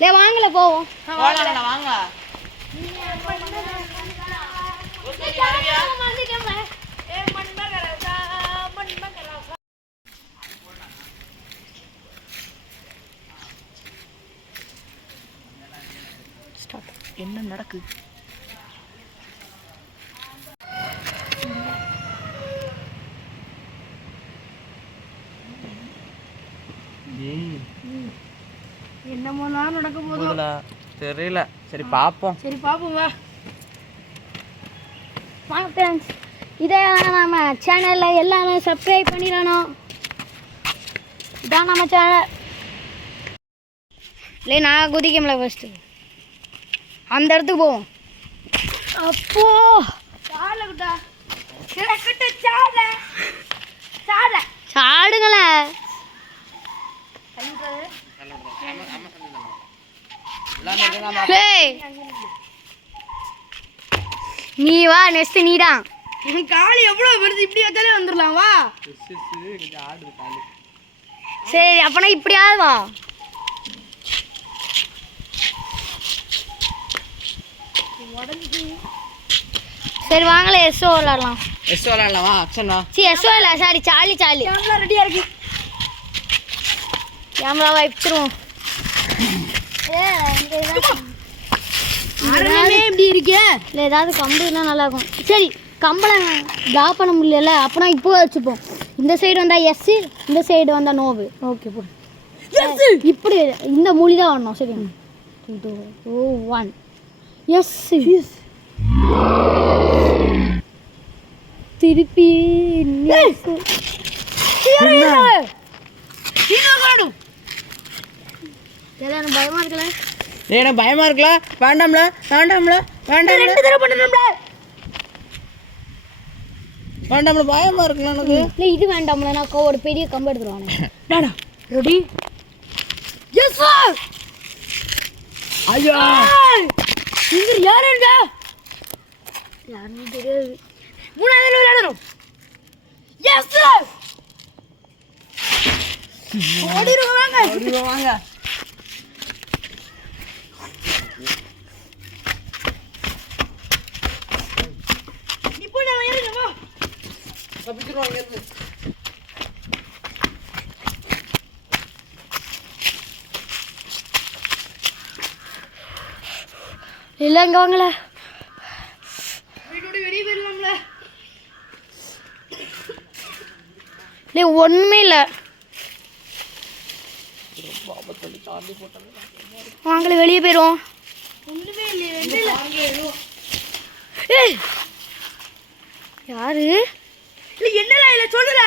லே வாங்கல போவோம். வாங்க. என்ன நடக்குது? என்னமோலாம் நடக்க போகுதுல தெரியல. சரி பாப்போம். வா. வாங்க ஃப்ரெண்ட்ஸ், இதை நம்ம சேனலில் எல்லாரும் சப்ஸ்கிரைப் பண்ணிடணும். இதான் நம்ம சேனல். இல்லை நான் குதிக்கல ஃபஸ்ட்டு அந்த இடத்துக்கு போவோம். அப்போ சாடுங்களேன். நீ வா, நெக்ஸ்ட் நீதான். காலி எவ்வளவு வருது, இப்படி வச்சாலே வந்துடலாம். வா சரி, அப்பனா இப்படியாவது வா. சரி வாங்களே, எஸ்ஓ விளாடலாம். எஸ்ஓ விளாடலாமா? அக்ஷன் வா. சரி எஸ்ஓ இல்லை, சாரி சாலி. கேமரா ரெடியாக இருக்கு. கேமராவை வச்சிருவோம். எப்படி இருக்கே? இல்லை ஏதாவது கம்புனா நல்லா இருக்கும். சரி கம்பளம் ட்ரா பண்ண முடியல, அப்போனா இப்போ வச்சுப்போம். இந்த சைடு வந்தால் எஸ், இந்த சைடு வந்தால் நோவு. ஓகே போ. இப்படி இந்த மொழி தான் வரணும். சரி 3 2 1 எஸ். திருப்பி பயமா இருக்கல. எனக்கு பயமா இருக்கல. வேண்டாம்ல. பயமா இருக்குல்ல எனக்கு. இல்லை இது வேண்டாம்ல, நான் ஒரு பெரிய கம்பு எடுத்துருவானே. ரெடி? Yes sir. ஐயோ இங்க யாருங்க? யாருன்னு தெரியாது. மூணாவது விளையாடணும். Yes sir. வாங்க. இப்போ நான் ஏறுங்க வா. தப்பிச்சிருவாங்க இருந்து. இல்லை இங்கே வாங்கல. வீட்டோட வெளியே போயிடலாம்ல. இல்லை ஒன்றுமே இல்லை. வாங்கல வெளியே போயிடுவோம். ஒன்றுமே இல்லை. ஏய் யாரு? இல்லை என்னடா இல்லை சொல்லுற.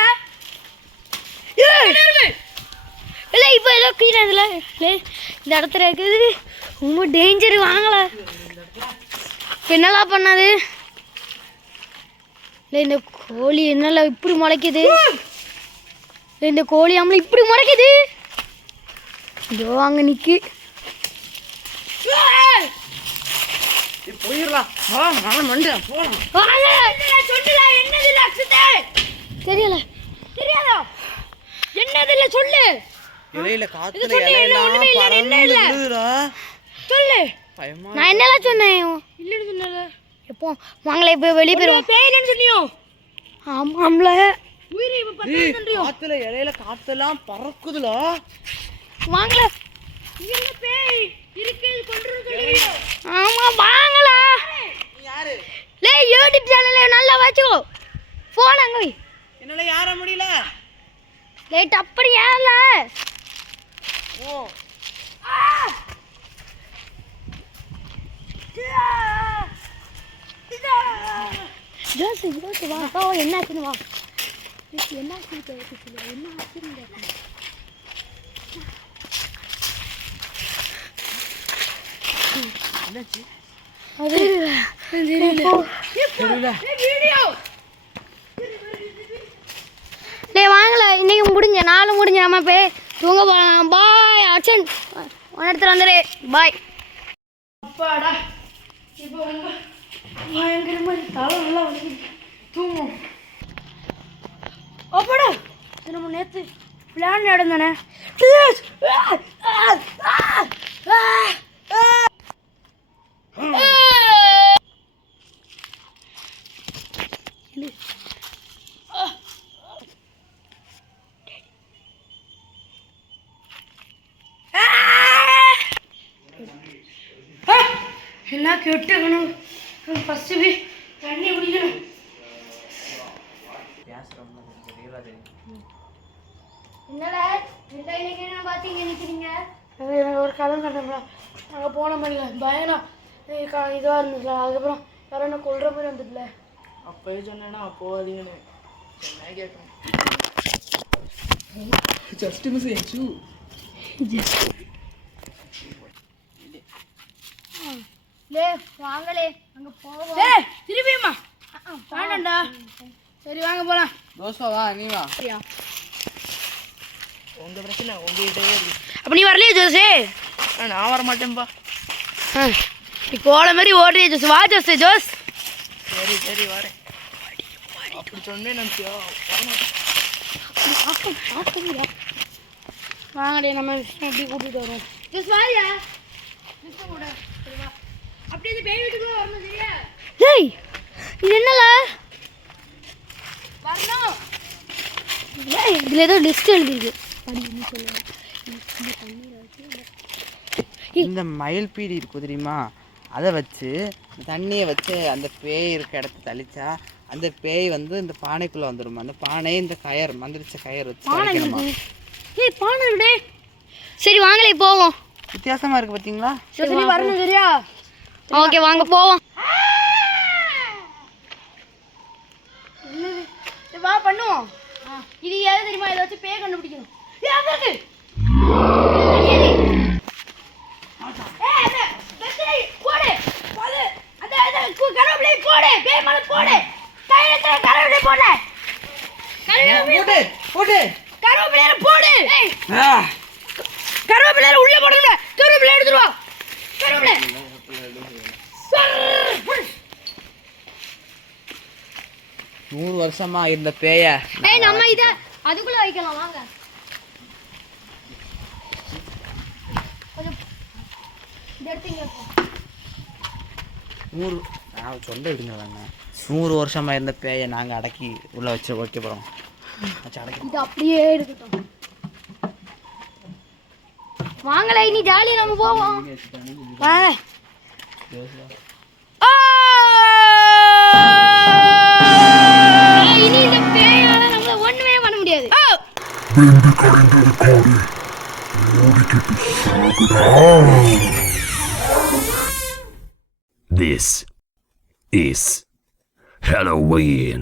இல்லை இப்போ ஏதோ கீழே இதில் இந்த இடத்துல இருக்குது. ரொம்ப டேஞ்சரு. வாங்கல என்னலாம் பண்ணாது. இல்லை இந்த கோழி என்னல இப்படி முளைக்குது. இந்த கோழி அம்மளை இப்படி முளைக்குது. இதோ அங்கே நிற்கி. போயிடலாம். தெரியல தெரியாதா? என்னது இல்லை சொல்லு. இலையில காத்துல இலையெல்லாம் பறந்து விழுதுடா. சொல்லு. நான் என்னலாம் சொன்னேன்? இல்லைன்னு சொன்னல. எப்போ வாங்களே இப்போ வெளியே போயிடுவோம். பேயிலன்னு சொன்னியோ? ஆமாம்ல. காத்துல இலையில காத்தெல்லாம் பறக்குதுல. வாங்களே. இங்க பேய் இருக்கு கொன்றது சொல்லுவியோ? ஆமா வாங்களா. யாரு? லே யூடியூப் சேனல்ல நல்லா வாச்சுக்கோ. போன் அங்க வை. என்னால யார முடியல. லேட் அப்படி ஏறல. ஓ ஜோசி வா. அப்பா என்னாச்சுன்னு வா. என்னாச்சுன்னு கேட்க சொல்லு. என்னாச்சுன்னு கேட்க. என்னாச்சு? வாங்கல. இன்னைக்கு முடிஞ்ச நாள் முடிஞ்ச நம்ம போய் தூங்க போகலாம். பாய் அச்சன் இடத்துல வந்துடு. பாய். அப்பாடா இப்போ பயங்கர மாதிரி தலை நல்லா வந்து தூங்கும். அப்பாடா நம்ம நேற்று பிளான் நடந்தானே. எல்லாம் கெட்டுக்கணும். ஃபஸ்ட்டு போய் தண்ணி குடிக்கணும். என்னடா இன்னைக்கு என்ன பார்த்தீங்க நிற்கிறீங்க? எனக்கு ஒரு கதை கட்டங்களா நாங்கள் போன மாதிரில பயணம் இதுவாக இருந்துச்சுல, அதுக்கப்புறம் யாரும் என்ன கொள்கிற மாதிரி வந்துட்டுல. அப்பவே சொன்னேன்னா போகாதீங்கன்னு சொன்னே கேட்கணும். ஜஸ்ட் மிஸ் ஏச்சு லே வாங்களே அங்கே போவோம். திரும்பியுமா வேண்டாம்டா. சரி வாங்க போகலாம். தோசை வா, நீ வா. உங்க பிரச்சனை உங்ககிட்டே இருக்கு. அப்போ நீ வரலையே ஜோசே? நான் வர மாட்டேன்பா. நீ கோல மாதிரி ஓடுறிய ஜோஸ். வா ஜோசே. ஜோஸ் சரி சரி வரேன். அப்படி சொன்னேன் நினச்சியா? வாங்கடே நம்ம எப்படி கூட்டிகிட்டு வரோம். ஜோஸ் வாரியா கூட அப்படியே இந்த பேய் வீட்டுக்குள்ள வரணும். சரியா? டேய் இது என்னல வரணும்? ஏய் இதுல ஏதோ லிஸ்ட் எழுதிருக்கு. படின்னு சொல்லுங்க. இந்த மயில் பீடி இருக்கும் தெரியுமா, அதை வச்சு தண்ணியை வச்சு அந்த பேய் இருக்க இடத்த தெளிச்சா அந்த பேய் வந்து இந்த பானைக்குள்ளே வந்துடும். அந்த பானை இந்த கயர் மந்திரிச்ச கயர் வச்சு அடைக்கணுமா. ஏய் பானை விடு. சரி வாங்களே போவோம். வித்தியாசமாக இருக்குது பார்த்தீங்களா? சரி வரணும். சரியா? ஓகே வாங்க போவோம். வா பண்ணுவோம். இது எது தெரியுமா? இதை வச்சு பேய் கண்டுபிடிக்கணும். கருவேப்பிலை உள்ள போடுங்க. கருவேப்பிலை எடுத்துருவா. கருவேப்பிலை 100 வருஷமா இருந்த பேய நம்ம இத அதுக்குள்ள வைக்கலாம். வாங்க கொஞ்சம் எடுத்துங்க. 100 நான் சொல்ல விடுங்க. 100 வருஷமா இருந்த பேயை நாங்கள் அடக்கி உள்ள வச்சு வைக்க போகிறோம். இது அப்படியே இருக்கட்டும். வாங்கலை நீ ஜாலி நம்ம போவோம். வாங்க. இனி இந்த பேயால நம்மள ஒண்ணுமே பண்ண முடியாது. This is Halloween.